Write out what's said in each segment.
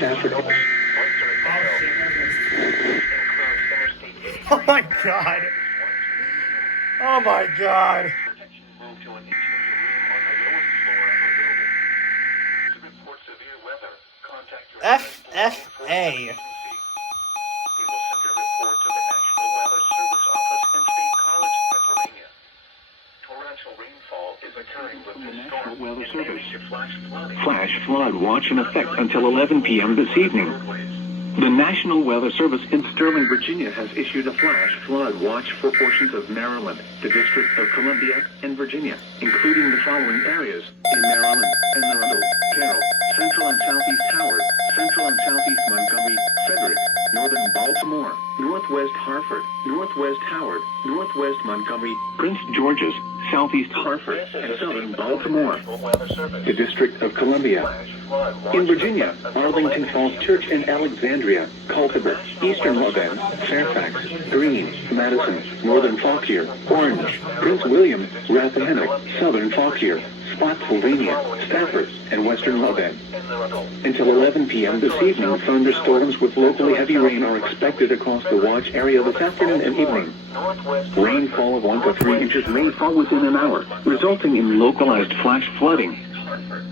Stafford. Oh my god. Oh my god. FFA. Flash flood watch in effect until 11 p.m. this evening. The National Weather Service in Sterling, Virginia has issued a flash flood watch for portions of Maryland, the District of Columbia, and Virginia, including the following areas: in Maryland, Anne Arundel, Carroll, Central and Southeast Howard, Central and Southeast Montgomery, Frederick, Northern Baltimore, Northwest Hartford, Northwest Howard, Northwest Montgomery, Prince George's, Southeast Hartford, and Southern Baltimore. The District of Columbia. In Virginia, Arlington Falls Church and Alexandria, Culpeper, Eastern Lothian, Fairfax, Greene, Madison, Northern Fauquier, Orange, Prince William, Rappahannock, Southern Fauquier, Spotsylvania, Stafford, and Western Lothian. Until 11 p.m. this evening, thunderstorms with locally heavy rain are expected across the watch area this afternoon and evening. Rainfall of 1 to 3 inches may fall within an hour, resulting in localized flash flooding.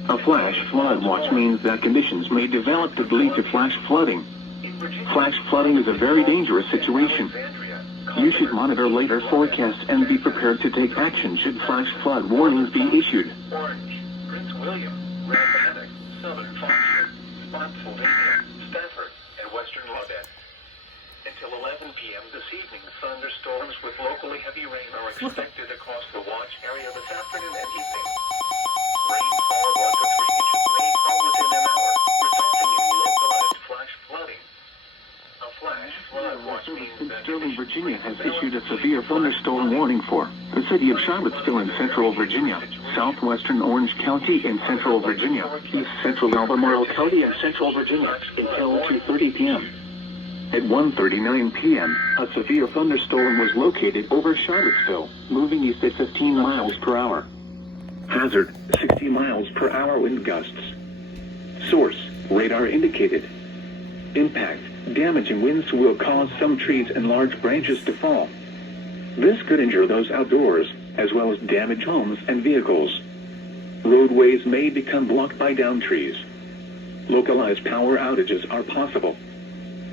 A flash flood watch means that conditions may develop to lead to flash flooding. Flash flooding is a very dangerous situation. You should monitor later forecasts and be prepared to take action should flash flood warnings be issued. Orange, Prince William, Rappahannock, Southern Fauquier, Spotsylvania, Stafford, and Western Lothian. Until 11 p.m. this evening, thunderstorms with locally heavy rain are expected across the watch area this afternoon and evening. Rainfall of 1 to 3 inches may fall within an hour, resulting in localized flash flooding. A flash flood watch means that Sterling, Virginia has issued a severe thunderstorm warning for the city of Charlottesville in central Virginia, southwestern Orange County in central Virginia, east central Albemarle County in central Virginia until 2:30 p.m. At 1:39 p.m., a severe thunderstorm was located over Charlottesville, moving east at 15 miles per hour. Hazard, 60 miles per hour wind gusts. Source, radar indicated. Impact, damaging winds will cause some trees and large branches to fall. This could injure those outdoors, as well as damage homes and vehicles. Roadways may become blocked by downed trees. Localized power outages are possible.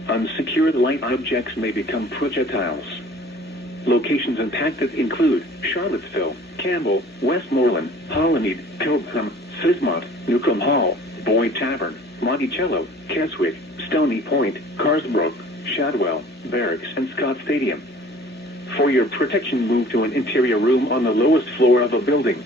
Unsecured light objects may become projectiles. Locations impacted include Charlottesville, Campbell, Westmoreland, Hollymead, Pilgrim, Sismont, Newcomb Hall, Boyd Tavern, Monticello, Keswick, Stony Point, Carsbrook, Shadwell, Barracks, and Scott Stadium. For your protection, move to an interior room on the lowest floor of a building.